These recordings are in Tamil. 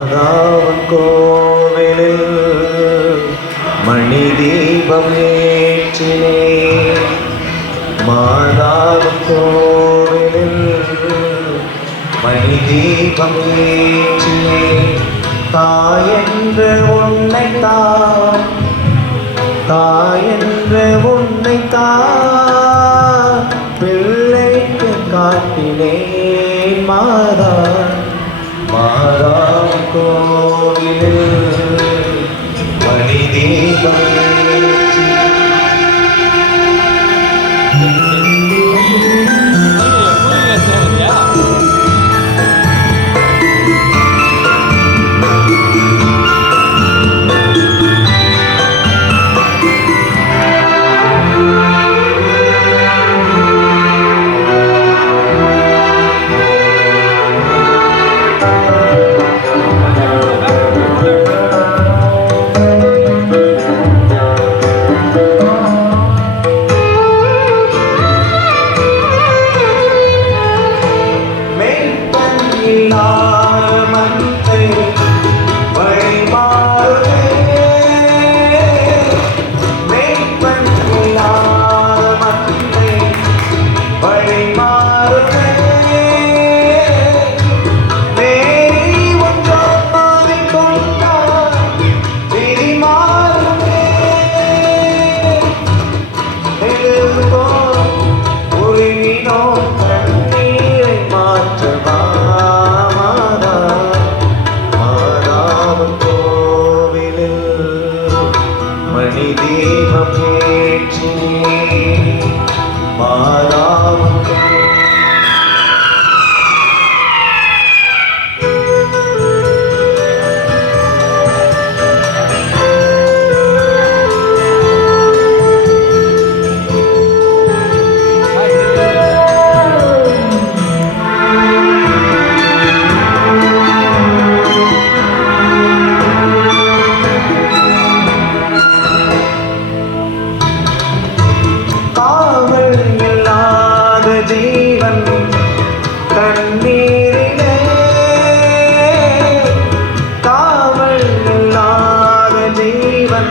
ராவன் கோவிலில் மணி தீபம் ஏற்றினே. மாதாவன் கோவிலில் மணி தீபம் ஏற்றினே. தாயென்ற உன்னை தான் தாயென்ற உன்னை தான் பிள்ளைக்கு காட்டினேன் மாதா. மெய்ப்பன் மணி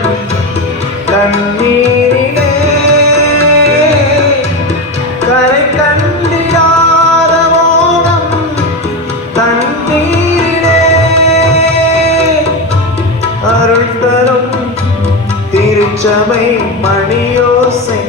ஜீவன் கரை கண்டிடாத மோகம் தண்ணீரிலே அருள் தரும் திருச்சபை மணியோசை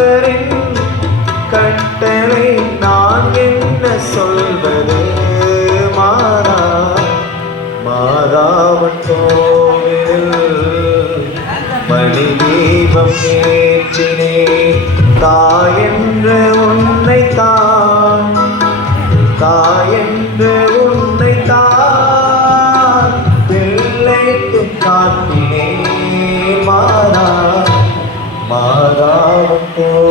கர்த்தரின் கட்டளை நான் என்ன சொல்வது? மாறா மாதாவன் கோவிலில் மணி தீபம் ஏற்றினே தாயென்ற உன்னை தான் தாயென்ற மாதாவன்